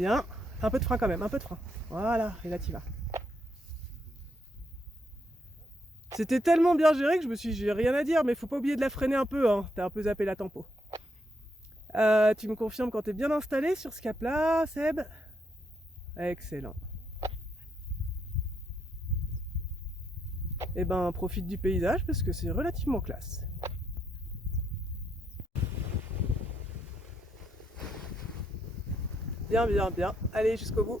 Bien. Un peu de frein quand même, un peu de frein. Voilà, et là tu vas. C'était tellement bien géré que je me suis dit, j'ai rien à dire, mais faut pas oublier de la freiner un peu, hein. T'as un peu zappé la tempo. Tu me confirmes quand t'es bien installé sur ce cap-là, Seb? Excellent. Et ben, profite du paysage parce que c'est relativement classe. Bien, bien, bien. Allez, jusqu'au bout.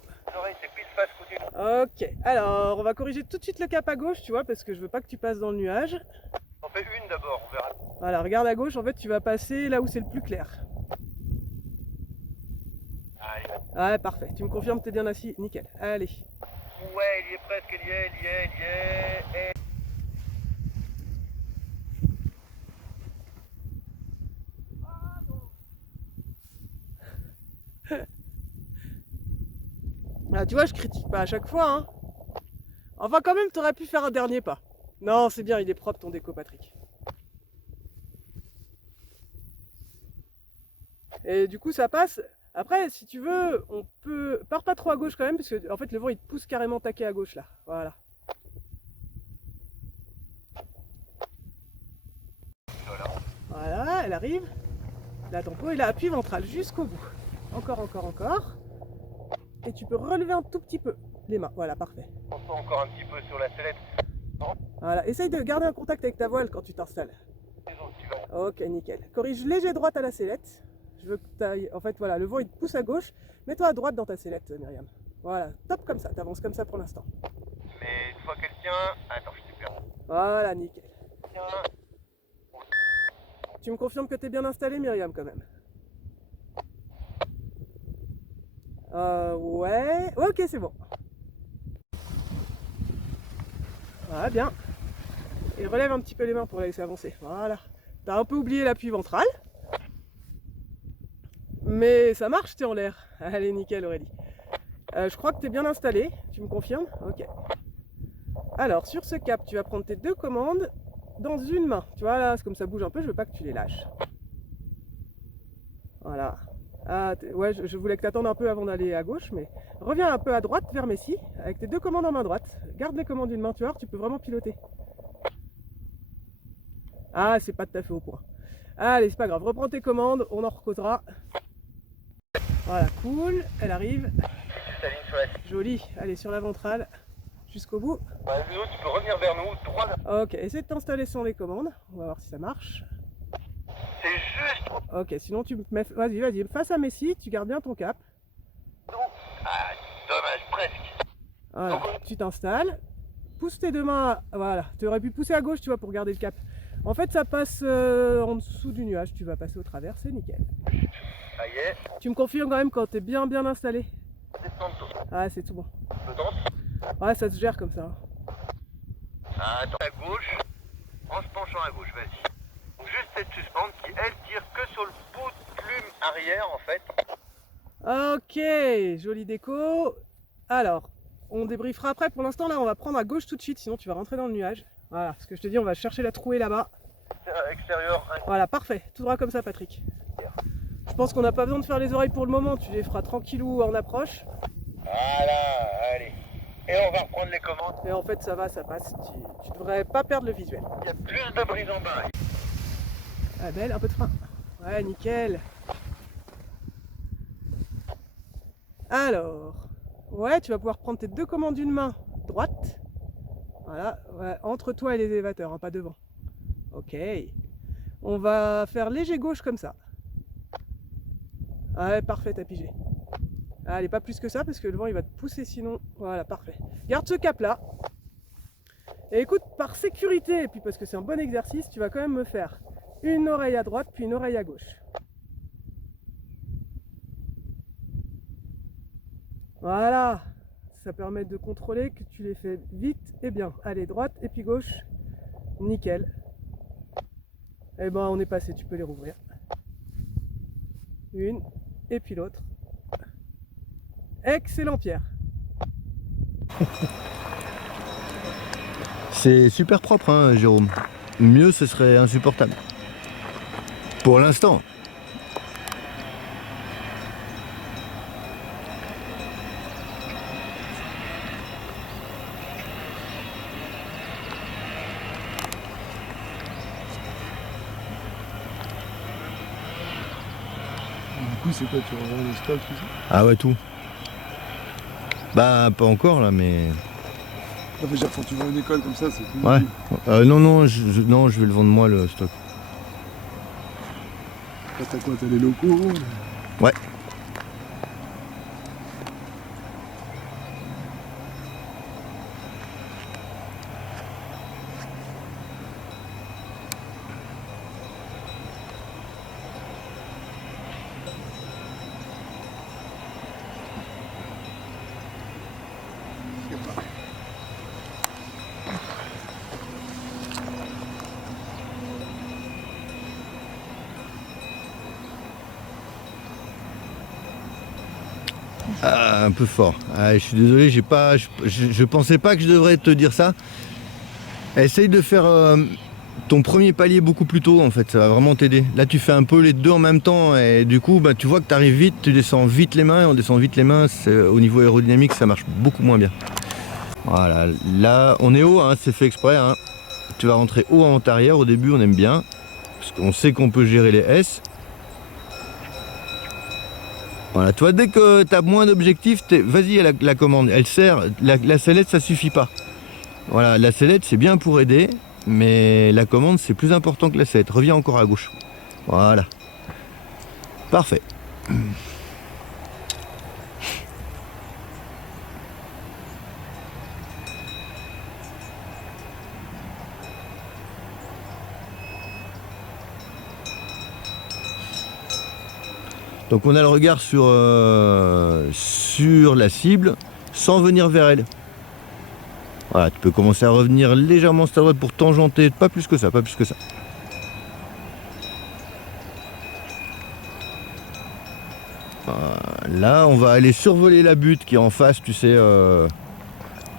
Ok, alors on va corriger tout de suite le cap à gauche, tu vois, parce que je veux pas que tu passes dans le nuage. On fait une d'abord, on verra. Voilà, regarde à gauche, en fait tu vas passer là où c'est le plus clair. Allez. Ouais, parfait. Tu me confirmes que t'es bien assis? Nickel. Allez. Ouais, il y est presque, il y est. Ah, tu vois, je critique pas à chaque fois, hein. Enfin, quand même, t'aurais pu faire un dernier pas. Non, c'est bien, il est propre ton déco, Patrick. Et du coup, ça passe. Après, si tu veux, on peut... Pars pas trop à gauche quand même, parce que en fait, le vent, il te pousse carrément taquer à gauche, là. Voilà. Voilà, elle arrive. La tempo, et là, appui ventral jusqu'au bout. Encore, encore, encore. Et tu peux relever un tout petit peu les mains. Voilà, parfait. On peut encore un petit peu sur la sellette. Voilà, essaye de garder un contact avec ta voile quand tu t'installes. Ok, nickel. Corrige léger droite à la sellette. Je veux que tu ailles... En fait, voilà, le vent, il te pousse à gauche. Mets-toi à droite dans ta sellette, Myriam. Voilà, top comme ça. T'avances comme ça pour l'instant. Mais une fois qu'elle tient... Attends, je t'ai perdu. Voilà, nickel. Tiens. Tu me confirmes que tu es bien installé, Myriam, quand même? Ouais. Ok, c'est bon. Voilà, bien. Et relève un petit peu les mains pour la laisser avancer. Voilà. T'as un peu oublié l'appui ventral. Mais ça marche, t'es en l'air. Allez, nickel, Aurélie. Je crois que t'es bien installé. Tu me confirmes? Ok. Alors, sur ce cap, tu vas prendre tes deux commandes dans une main. Tu vois, là, c'est comme ça bouge un peu, je veux pas que tu les lâches. Voilà. Ah, ouais, je voulais que tu attendes un peu avant d'aller à gauche, mais reviens un peu à droite vers Messi, avec tes deux commandes en main droite. Garde les commandes d'une main, tu vois, tu peux vraiment piloter. Ah, c'est pas tout à fait au point. Allez, c'est pas grave, reprends tes commandes, on en recausera. Voilà, cool, elle arrive. Jolie, allez, sur la ventrale, jusqu'au bout. Bah, Ludo, tu peux revenir vers nous, droit là. Ok, essaie de t'installer sans les commandes, on va voir si ça marche. C'est juste. Ok, sinon tu mets... Vas-y, vas-y, face à Messi, tu gardes bien ton cap. Ah, dommage, presque. Voilà, tu t'installes, pousse tes deux mains, voilà, tu aurais pu pousser à gauche, tu vois, pour garder le cap. En fait, ça passe en dessous du nuage, tu vas passer au travers, c'est nickel. Ça y est. Tu me confirmes quand même quand t'es bien installé? Descends. Ah, c'est tout bon. Je tente. Ouais, ça se gère comme ça. Hein. Attends, à gauche, en se penchant à gauche, vas-y. Donc juste cette suspente qui, elle, tire que sur le bout de plume arrière, en fait. Ok, jolie déco. Alors, on débriefera après. Pour l'instant, là, on va prendre à gauche tout de suite, sinon tu vas rentrer dans le nuage. Voilà, ce que je te dis, on va chercher la trouée là-bas. Extérieur. Voilà, parfait. Tout droit comme ça, Patrick. Je pense qu'on n'a pas besoin de faire les oreilles pour le moment. Tu les feras tranquillou en approche. Voilà, allez. Et on va reprendre les commandes. Et en fait, ça va, ça passe. Tu devrais pas perdre le visuel. Il y a plus de brise en bas. Ah, belle, un peu de frein. Ouais, nickel. Alors, ouais, tu vas pouvoir prendre tes deux commandes d'une main droite. Voilà, ouais, entre toi et les élévateurs, hein, pas devant. Ok. On va faire léger gauche comme ça. Ouais, parfait, t'as pigé. Allez, pas plus que ça parce que le vent il va te pousser sinon. Voilà, parfait. Garde ce cap là. Et écoute, par sécurité, et puis parce que c'est un bon exercice, tu vas quand même me faire une oreille à droite puis une oreille à gauche. Voilà. Ça permet de contrôler que tu les fais vite et bien. Allez, droite et puis gauche. Nickel. Et ben on est passé, tu peux les rouvrir. Une et puis l'autre. Excellent, Pierre. C'est super propre, hein, Jérôme. Mieux, ce serait insupportable. Pour l'instant. coup, c'est quoi? Tu revends le stock, tout ça? Ah ouais, tout. Bah, pas encore là, mais. Non, mais genre, quand tu vas à une école comme ça, c'est plus. Ouais. Non, non, je vais le vendre moi le stock. Là, t'as quoi? T'as les locaux? Ouais. Ah, un peu fort. Ah, je suis désolé, je pensais pas que je devrais te dire ça. Essaye de faire ton premier palier beaucoup plus tôt en fait, ça va vraiment t'aider. Là tu fais un peu les deux en même temps et du coup bah, tu vois que tu arrives vite, tu descends vite les mains et on descend vite les mains, au niveau aérodynamique ça marche beaucoup moins bien. Voilà, là on est haut, hein, c'est fait exprès. Hein. Tu vas rentrer haut en arrière, au début on aime bien, parce qu'on sait qu'on peut gérer les S. Voilà, toi dès que tu as moins d'objectifs, vas-y à la commande, elle sert, la sellette ça suffit pas. Voilà, la sellette c'est bien pour aider, mais la commande c'est plus important que la sellette. Reviens encore à gauche. Voilà. Parfait. Donc on a le regard sur la cible sans venir vers elle. Voilà, tu peux commencer à revenir légèrement sur ta droite pour tangenter, pas plus que ça, pas plus que ça. Là, on va aller survoler la butte qui est en face, tu sais, de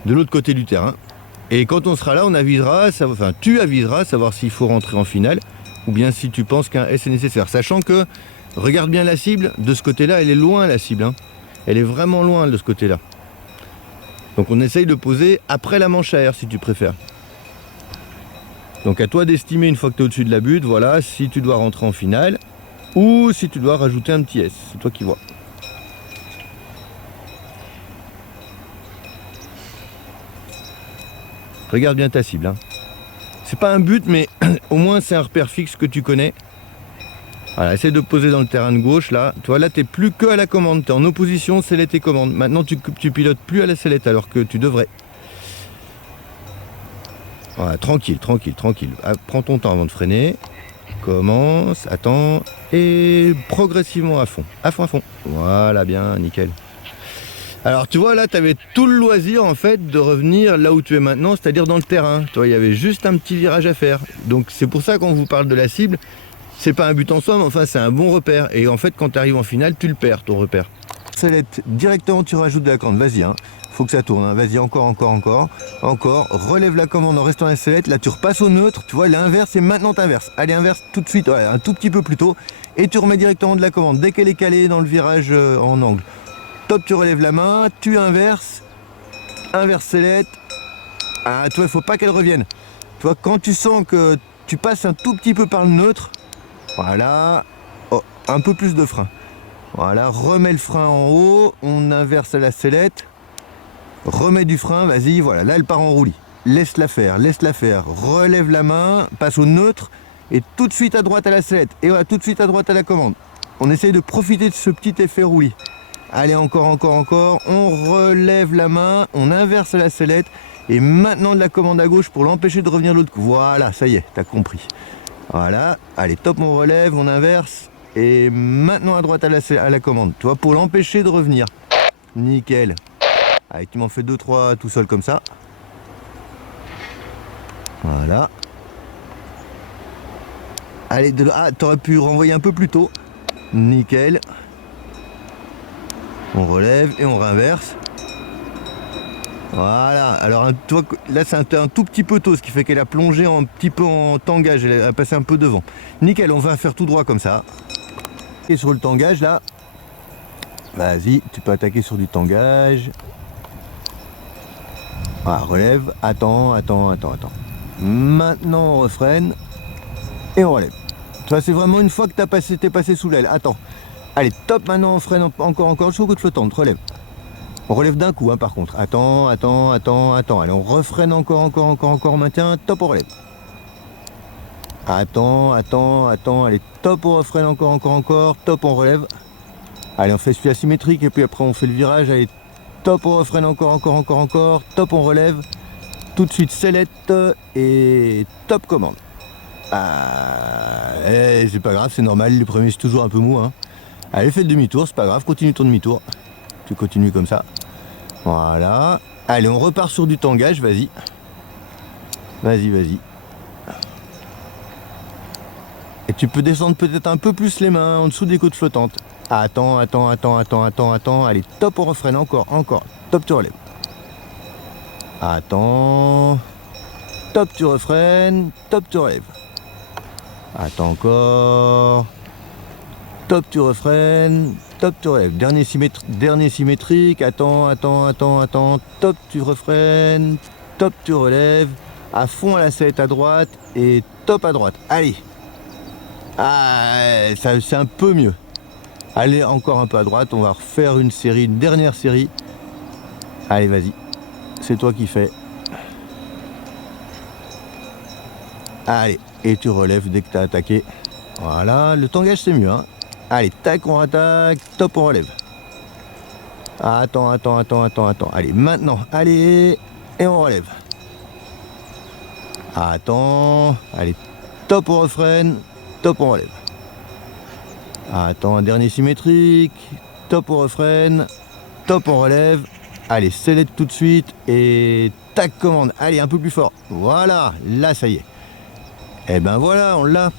l'autre côté du terrain. Et quand on sera là, on avisera, enfin tu aviseras, savoir s'il faut rentrer en finale, ou bien si tu penses qu'un S est nécessaire. Sachant que, regarde bien la cible, de ce côté-là, elle est loin la cible. Hein. Elle est vraiment loin de ce côté-là. Donc on essaye de poser après la manche à air si tu préfères. Donc à toi d'estimer une fois que tu es au-dessus de la butte, voilà, si tu dois rentrer en finale ou si tu dois rajouter un petit S, c'est toi qui vois. Regarde bien ta cible. Hein. C'est pas un but, mais au moins c'est un repère fixe que tu connais. Voilà, essaye de poser dans le terrain de gauche, là. Tu vois, là, t'es plus que à la commande. T'es en opposition, sellette et commande. Maintenant, tu pilotes plus à la sellette, alors que tu devrais. Voilà, tranquille, tranquille, tranquille. Ah, prends ton temps avant de freiner. Commence, attends. Et progressivement à fond. À fond, à fond. Voilà, bien, nickel. Alors, tu vois, là, tu avais tout le loisir, en fait, de revenir là où tu es maintenant, c'est-à-dire dans le terrain. Tu vois, il y avait juste un petit virage à faire. Donc, c'est pour ça qu'on vous parle de la cible. C'est pas un but en soi, mais enfin c'est un bon repère. Et en fait, quand tu arrives en finale, tu le perds, ton repère. Sellette, directement tu rajoutes de la corde. Vas-y, hein. Faut que ça tourne. Hein. Vas-y, encore. Encore. Relève la commande en restant à la sellette. Là, tu repasses au neutre. Tu vois, l'inverse et maintenant t'inverses. Allez, inverse tout de suite, ouais, un tout petit peu plus tôt. Et tu remets directement de la commande. Dès qu'elle est calée dans le virage en angle. Top, tu relèves la main. Tu inverses. Inverse sellette. Ah, toi, il faut pas qu'elle revienne. Tu vois, quand tu sens que tu passes un tout petit peu par le neutre. Voilà, oh, un peu plus de frein. Voilà, remets le frein en haut, on inverse la sellette, remets du frein, vas-y, voilà, là elle part en roulis. Laisse-la faire, relève la main, passe au neutre et tout de suite à droite à la sellette. Et voilà, tout de suite à droite à la commande. On essaye de profiter de ce petit effet roulis. Allez, encore, on relève la main, on inverse la sellette et maintenant de la commande à gauche pour l'empêcher de revenir de l'autre coup. Voilà, ça y est, t'as compris. Voilà, allez top, on relève, on inverse et maintenant à droite à la commande, tu vois, pour l'empêcher de revenir. Nickel. Allez, tu m'en fais 2-3 tout seul comme ça. Voilà. Allez, t'aurais pu renvoyer un peu plus tôt. Nickel. On relève et on réinverse. Voilà, alors toi, là c'est un tout petit peu tôt, ce qui fait qu'elle a plongé un petit peu en tangage, elle a passé un peu devant. Nickel, on va faire tout droit comme ça. Et sur le tangage là, vas-y, tu peux attaquer sur du tangage. Voilà, relève, attends. Maintenant on refreine et on relève. Ça c'est vraiment une fois que t'es passé sous l'aile, attends. Allez, top, maintenant on freine encore jusqu'au côte flottante, relève. On relève d'un coup, hein, par contre. Attends. Allez, on refreine encore, maintien, top, on relève. Attends. Allez, top, on refreine encore, top, on relève. Allez, on fait celui asymétrique et puis après on fait le virage. Allez, top, on refreine encore, top, on relève. Tout de suite, sellette et top commande. C'est pas grave, c'est normal, les premiers c'est toujours un peu mou, hein. Allez, fais le demi-tour, c'est pas grave, continue ton demi-tour. Tu continues comme ça. Voilà. Allez, on repart sur du tangage, vas-y. Vas-y. Et tu peux descendre peut-être un peu plus les mains en dessous des côtes flottantes. Attends. Allez, top, on refreine encore. Top, tu relèves. Attends. Top, tu refreines. Top, tu relèves. Attends encore. Top, tu refreines. Top, tu relèves. Dernier symétrique. Attends. Top, tu refreines. Top, tu relèves. À fond à la sellette à droite. Et top à droite. Allez. Ça c'est un peu mieux. Allez, encore un peu à droite. On va refaire une dernière série. Allez, vas-y. C'est toi qui fais. Allez. Et tu relèves dès que tu as attaqué. Voilà. Le tangage, c'est mieux, hein. Allez, tac, on attaque, top, on relève. Attends. Allez, maintenant, allez, et on relève. Attends, allez, top, on refreine, top, on relève. Attends, un dernier symétrique, top, on refreine, top, on relève. Allez, sellette tout de suite, et tac, commande. Allez, un peu plus fort. Voilà, là, ça y est. Et ben voilà, on l'a.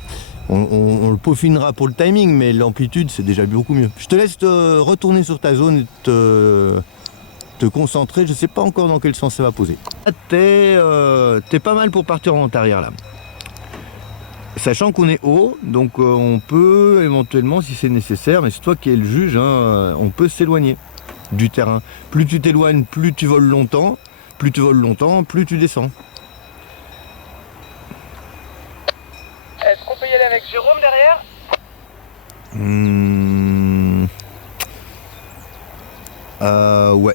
On le peaufinera pour le timing, mais l'amplitude c'est déjà beaucoup mieux. Je te laisse te retourner sur ta zone et te concentrer. Je sais pas encore dans quel sens ça va poser. T'es pas mal pour partir en arrière là. Sachant qu'on est haut, donc on peut éventuellement, si c'est nécessaire, mais c'est toi qui es le juge, hein, on peut s'éloigner du terrain. Plus tu t'éloignes, plus tu voles longtemps. Plus tu voles longtemps, plus tu descends. Est-ce qu'on peut y aller avec Jérôme derrière? Ouais.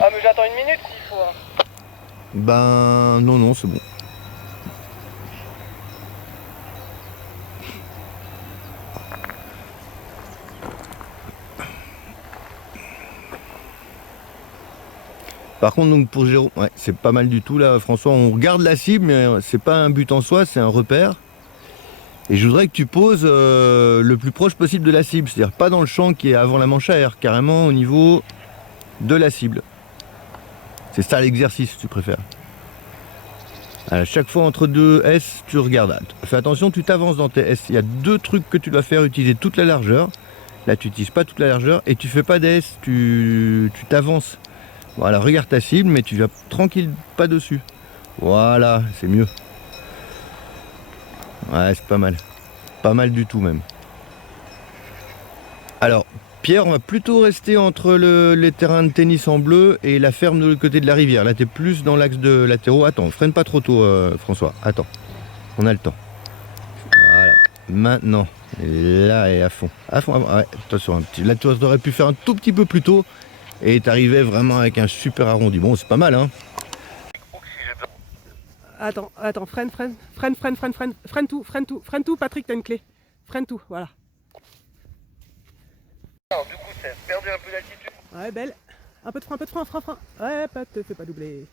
Ah mais j'attends une minute s'il faut. Hein. Ben non, c'est bon. Par contre, donc pour Jérôme, ouais, c'est pas mal du tout là, François. On regarde la cible, mais c'est pas un but en soi, c'est un repère. Et je voudrais que tu poses le plus proche possible de la cible, c'est-à-dire pas dans le champ qui est avant la manche à air, carrément au niveau de la cible. C'est ça l'exercice, si tu préfères. À chaque fois entre deux S, tu regardes. Fais attention, tu t'avances dans tes S. Il y a deux trucs que tu dois faire, utiliser toute la largeur. Là, tu n'utilises pas toute la largeur et tu fais pas des S, tu t'avances. Voilà, regarde ta cible, mais tu vas tranquille, pas dessus. Voilà, c'est mieux. Ouais, c'est pas mal. Pas mal du tout même. Alors, Pierre, on va plutôt rester entre les terrains de tennis en bleu et la ferme de l'autre côté de la rivière. Là, t'es plus dans l'axe de latéraux. Attends, freine pas trop tôt, François. Attends, on a le temps. Voilà. Maintenant, là et à fond. À fond, ouais, attention, un petit. Là, tu aurais pu faire un tout petit peu plus tôt et t'arrivais vraiment avec un super arrondi. Bon, c'est pas mal, hein. Attends, freine tout, Patrick, t'as une clé. Freine tout, voilà. Alors, du coup, c'est perdu un peu d'altitude. Ouais, belle. Un peu de frein. Ouais, te fais pas doubler.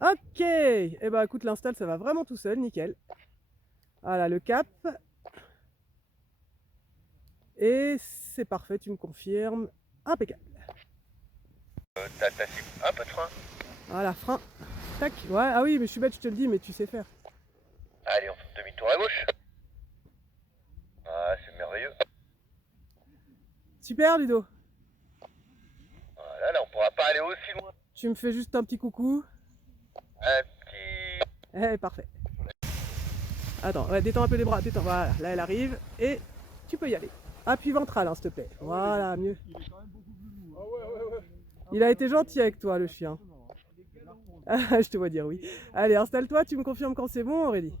Ok. Et bah écoute, l'install, ça va vraiment tout seul, nickel. Voilà, le cap. Et c'est parfait, tu me confirmes. Impeccable. T'as ta cible, un peu de frein. Voilà, frein. Tac. Ouais, ah oui, mais je suis bête, je te le dis, mais tu sais faire. Allez, on fait demi-tour à gauche. Ah, c'est merveilleux. Super, Ludo. Voilà, là, on pourra pas aller aussi loin. Tu me fais juste un petit coucou. Un petit... Parfait. Attends, ouais, détends un peu les bras, détends. Voilà, là elle arrive et tu peux y aller. Appui ventral, hein, s'il te plaît. Voilà, mieux. Il a été gentil avec toi, le chien. Ah, je te vois dire oui. Allez, installe-toi, tu me confirmes quand c'est bon, Aurélie.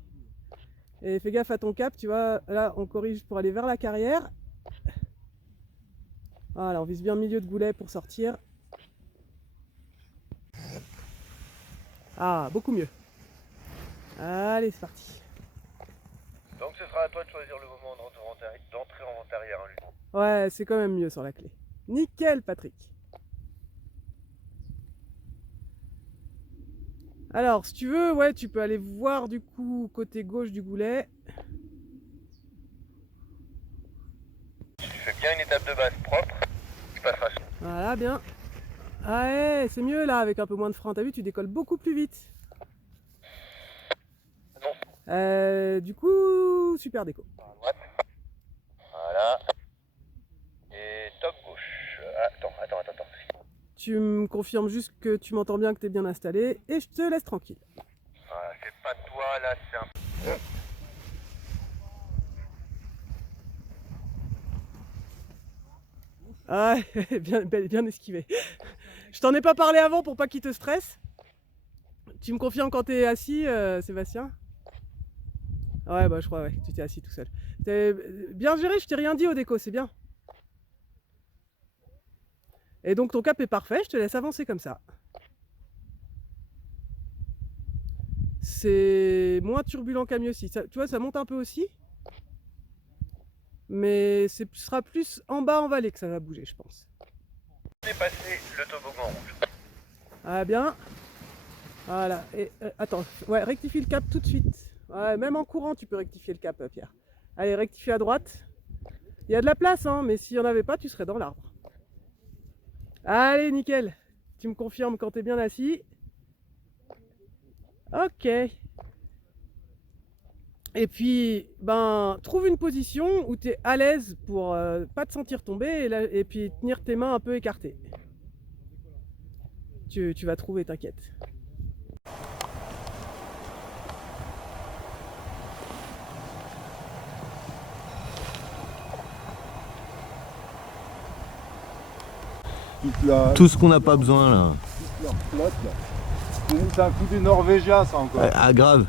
Et fais gaffe à ton cap, tu vois, là on corrige pour aller vers la carrière. Voilà, on vise bien le milieu de goulet pour sortir. Ah, beaucoup mieux. Allez, c'est parti. Donc ce sera à toi de choisir le moment d'entrer en vente arrière. Hein, lui. Ouais, c'est quand même mieux sur la clé. Nickel, Patrick. Alors, si tu veux, ouais, tu peux aller voir du coup côté gauche du goulet. Si tu fais bien une étape de base propre, tu passeras sur. Voilà, bien. Ah ouais, c'est mieux là, avec un peu moins de frein. T'as vu, tu décolles beaucoup plus vite. Du coup, super déco. À droite. Voilà. Et top gauche. Attends. Tu me confirmes juste que tu m'entends bien, que tu es bien installé, et je te laisse tranquille. Voilà, c'est pas toi là, c'est un. Ah, bien esquivé. Je t'en ai pas parlé avant pour pas qu'il te stresse. Tu me confirmes quand tu es assis, Sébastien? Ouais, bah je crois, ouais, tu t'es assis tout seul. T'es bien géré, je t'ai rien dit au déco, c'est bien. Et donc ton cap est parfait, je te laisse avancer comme ça. C'est moins turbulent qu'à mieux aussi. Tu vois, ça monte un peu aussi. Mais ce sera plus en bas en vallée que ça va bouger, je pense. Dépasser le toboggan rouge. Ah bien. Voilà. Et attends, ouais, rectifie le cap tout de suite. Ouais, même en courant, tu peux rectifier le cap, Pierre. Allez, rectifie à droite. Il y a de la place, hein, mais s'il n'y en avait pas, tu serais dans l'arbre. Allez, nickel. Tu me confirmes quand tu es bien assis. Ok. Et puis, ben, trouve une position où tu es à l'aise pour pas te sentir tomber et puis tenir tes mains un peu écartées. Tu vas trouver, t'inquiète. Tout ce qu'on n'a pas besoin là. Toute leur flotte là. C'est un coup des Norvégiens ça encore. Ah grave.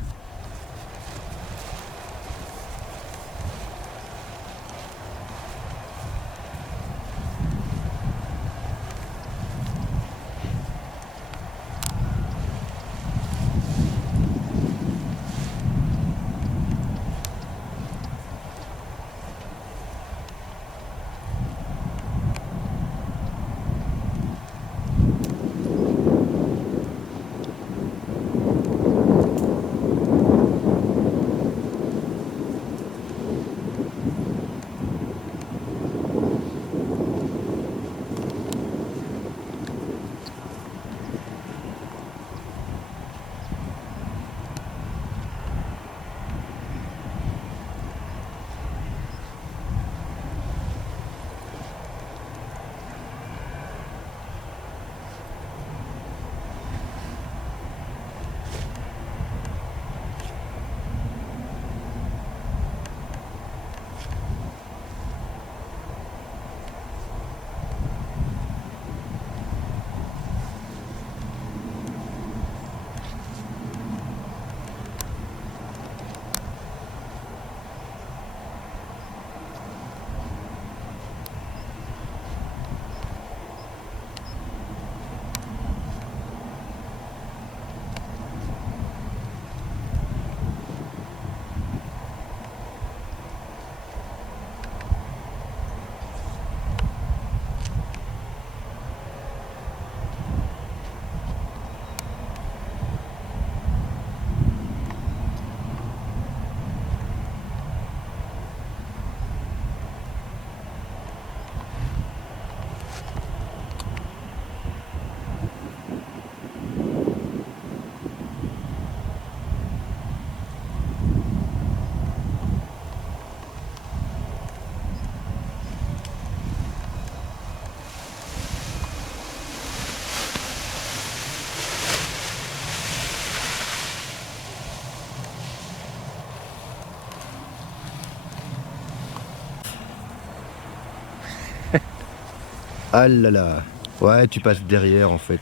Ah là là. Ouais, tu passes derrière en fait,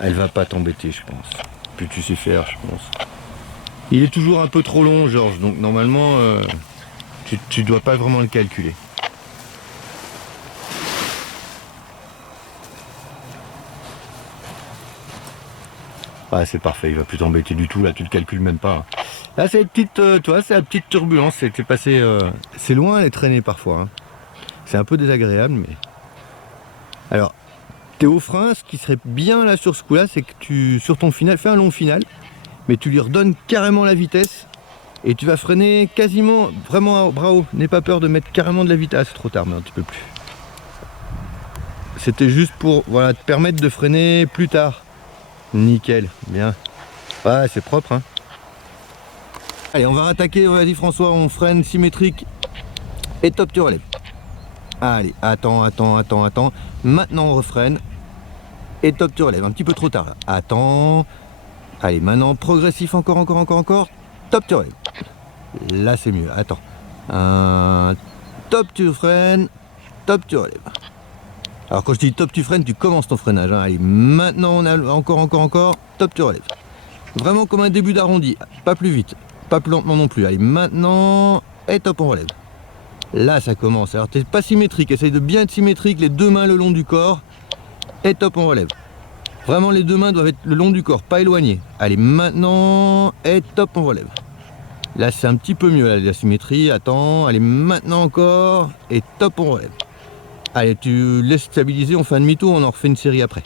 elle va pas t'embêter, je pense. Plus tu sais faire, je pense. Il est toujours un peu trop long, Georges, donc normalement, tu dois pas vraiment le calculer. Ah, c'est parfait, il va plus t'embêter du tout, là tu le calcules même pas. Là c'est une petite, tu vois, c'est la petite turbulence, c'est passé, c'est loin les traînées parfois. Hein. C'est un peu désagréable, mais... Alors, t'es au frein, ce qui serait bien là sur ce coup-là, c'est que tu, sur ton final, fais un long final, mais tu lui redonnes carrément la vitesse, et tu vas freiner quasiment, vraiment bras haut. N'aie pas peur de mettre carrément de la vitesse, c'est trop tard, mais un petit peu plus. C'était juste pour, voilà, te permettre de freiner plus tard. Nickel, bien. Ouais, c'est propre, hein. Allez, on va rattaquer, vas-y François, on freine symétrique et top tu relèves. Allez, attends. Maintenant on refreine et top tu relèves. Un petit peu trop tard là. Attends. Allez, maintenant progressif encore. Top tu relèves. Là c'est mieux. Attends. Top tu freines. Top tu relèves. Alors quand je dis top tu freines, tu commences ton freinage. Hein. Allez, maintenant on a encore. Top tu relèves. Vraiment comme un début d'arrondi. Pas plus vite. Pas plus lentement non plus. Allez, maintenant, et top, on relève. Là, ça commence. Alors, t'es pas symétrique. Essaye de bien être symétrique. Les deux mains le long du corps. Et top, on relève. Vraiment, les deux mains doivent être le long du corps, pas éloignées. Allez, maintenant, et top, on relève. Là, c'est un petit peu mieux, là, la symétrie. Attends. Allez, maintenant encore. Et top, on relève. Allez, tu laisses stabiliser. On fait un demi-tour. On en refait une série après.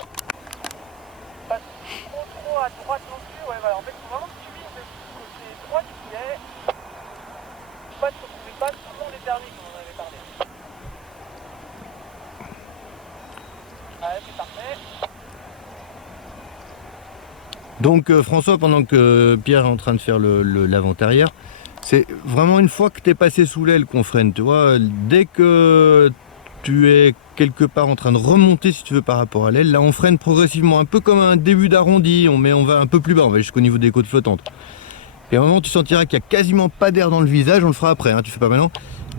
Donc François, pendant que Pierre est en train de faire l'avant-arrière, c'est vraiment une fois que tu es passé sous l'aile qu'on freine, tu vois, dès que tu es quelque part en train de remonter si tu veux par rapport à l'aile, là on freine progressivement, un peu comme un début d'arrondi, on va un peu plus bas, on va jusqu'au niveau des côtes flottantes. Et à un moment tu sentiras qu'il n'y a quasiment pas d'air dans le visage, on le fera après, hein, tu fais pas maintenant.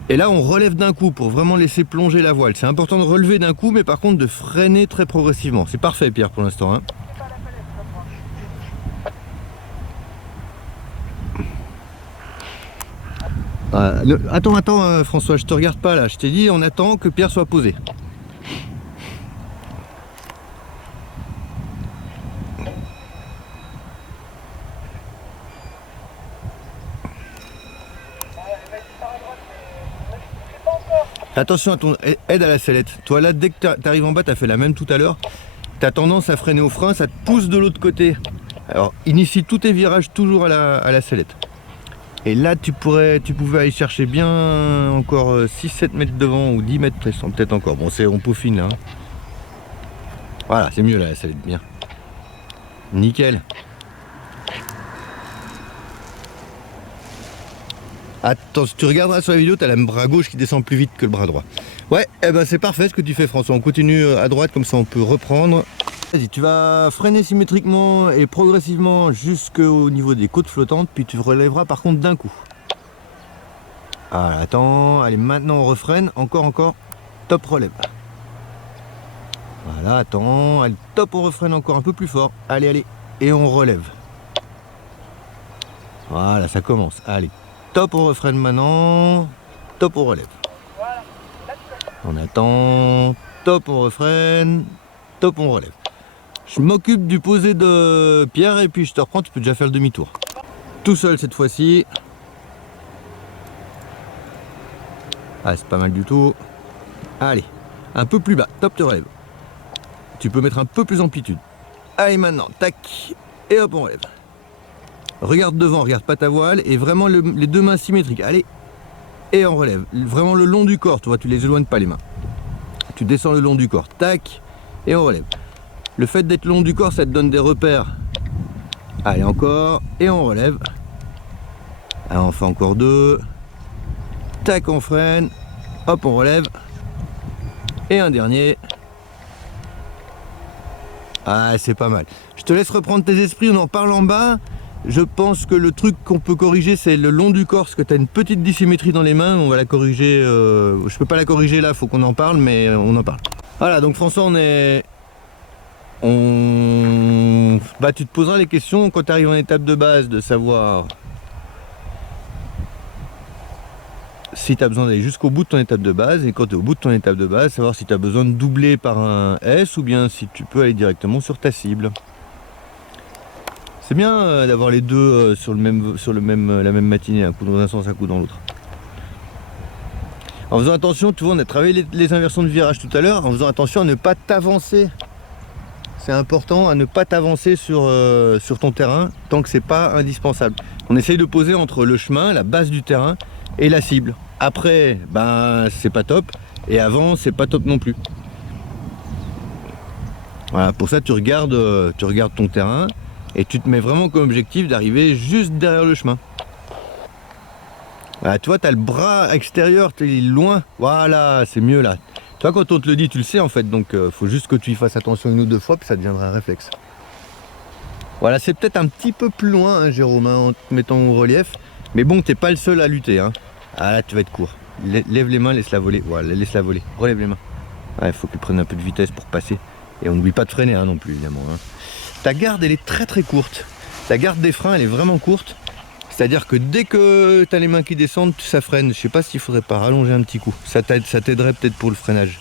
Et là on relève d'un coup pour vraiment laisser plonger la voile. C'est important de relever d'un coup, mais par contre de freiner très progressivement. C'est parfait Pierre pour l'instant. Hein. Attends François, je te regarde pas là, je t'ai dit on attend que Pierre soit posé. Attention à ton aide à la sellette. Toi là, dès que tu arrives en bas, tu as fait la même tout à l'heure. Tu as tendance à freiner au frein, ça te pousse de l'autre côté. Alors initie tous tes virages toujours à la sellette. Et là tu pouvais aller chercher bien encore 6-7 mètres devant ou 10 mètres peut-être encore. Bon on peaufine là. Hein. Voilà, c'est mieux là la sellette, bien. Nickel. Attends, si tu regarderas sur la vidéo, tu as le bras gauche qui descend plus vite que le bras droit. Ouais, eh ben c'est parfait ce que tu fais François. On continue à droite, comme ça on peut reprendre. Vas-y, tu vas freiner symétriquement et progressivement jusqu'au niveau des côtes flottantes, puis tu relèveras par contre d'un coup. Ah, attends, allez, maintenant on refreine, encore, top relève. Voilà, attends, allez, top, on refreine encore un peu plus fort. Allez, et on relève. Voilà, ça commence, allez. Top, on refreine maintenant. Top, on relève. On attend. Top, on refreine. Top, on relève. Je m'occupe du posé de Pierre et puis je te reprends. Tu peux déjà faire le demi-tour. Tout seul cette fois-ci. Ah, c'est pas mal du tout. Allez, un peu plus bas. Top, tu relèves. Tu peux mettre un peu plus d'amplitude. Allez, maintenant, tac. Et hop, on relève. Regarde devant, regarde pas ta voile et vraiment les deux mains symétriques. Allez, et on relève. Vraiment le long du corps, tu vois, tu les éloignes pas les mains. Tu descends le long du corps, tac, et on relève. Le fait d'être long du corps, ça te donne des repères. Allez, encore, et on relève. Allez, on fait encore deux. Tac, on freine. Hop, on relève. Et un dernier. Ah, c'est pas mal. Je te laisse reprendre tes esprits, on en parle en bas. Je pense que le truc qu'on peut corriger, c'est le long du corps, parce que tu as une petite dissymétrie dans les mains. On va la corriger. Je peux pas la corriger là, faut qu'on en parle, mais on en parle. Voilà, donc François, bah, tu te poseras les questions quand tu arrives en étape de base, de savoir si tu as besoin d'aller jusqu'au bout de ton étape de base, et quand tu es au bout de ton étape de base, savoir si tu as besoin de doubler par un S ou bien si tu peux aller directement sur ta cible. C'est bien d'avoir les deux sur la même matinée, un coup dans un sens, un coup dans l'autre. En faisant attention, tu vois, on a travaillé les inversions de virage tout à l'heure, en faisant attention à ne pas t'avancer. C'est important à ne pas t'avancer sur ton terrain tant que c'est pas indispensable. On essaye de poser entre le chemin, la base du terrain et la cible. Après, ben c'est pas top, et avant c'est pas top non plus. Voilà, pour ça tu regardes ton terrain et tu te mets vraiment comme objectif d'arriver juste derrière le chemin. Voilà, tu vois, tu as le bras extérieur, tu es loin. Voilà, c'est mieux là. Tu vois, quand on te le dit, tu le sais en fait, donc faut juste que tu y fasses attention 1 ou 2 fois, puis ça deviendra un réflexe. Voilà, c'est peut-être un petit peu plus loin, hein, Jérôme, hein, en te mettant au relief. Mais bon, t'es pas le seul à lutter. Hein. Ah là, tu vas être court. Lève les mains, laisse-la voler. Voilà, laisse-la voler. Relève les mains. Il faut que tu prennes un peu de vitesse pour passer. Et on n'oublie pas de freiner hein, non plus, évidemment. Hein. Ta garde, elle est très très courte. La garde des freins, elle est vraiment courte. C'est-à-dire que dès que tu as les mains qui descendent, ça freine. Je sais pas s'il faudrait pas rallonger un petit coup. Ça t'aiderait peut-être pour le freinage.